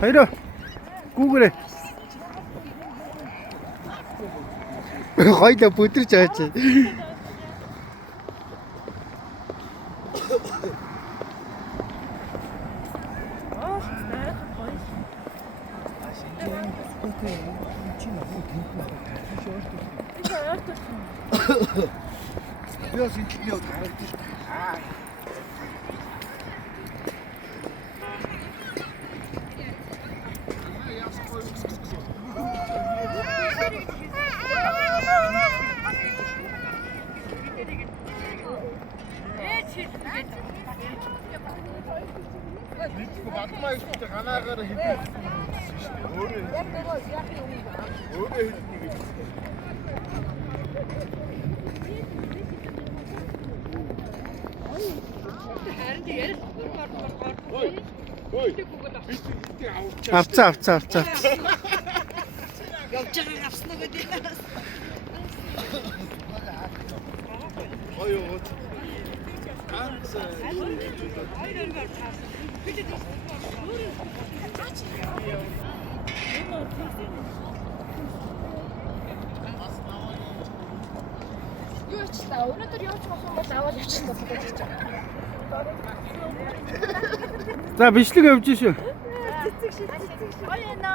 Hayır. Google. Hayda putri çağırdı. Biraz intiliyor tarihte. Bakma işte kanarları hep. Авцаа. Явж байгаа авсан уу гэдэг. Ой ой. Ганц. Юу ч та өнөөдөр явж болох юм бол аваад явчихсан гэж байна. За бичлэг явж шүү. Баяна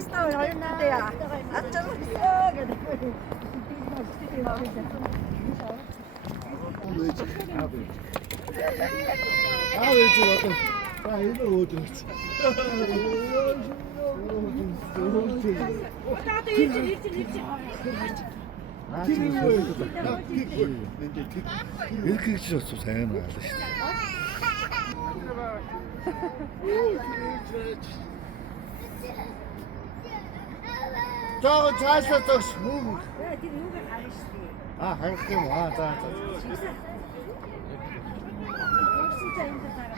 став хоёрнуудаа ачаал гэдэг. Ээж одоо та энэ өөдрөц. Эрхэгч бас сайн байна шүү дээ. Жоо цаашаа зогш мүү. Тэр юугаар харна шүү дээ. Харах юм аа за. Явсан цаа энэ дараа.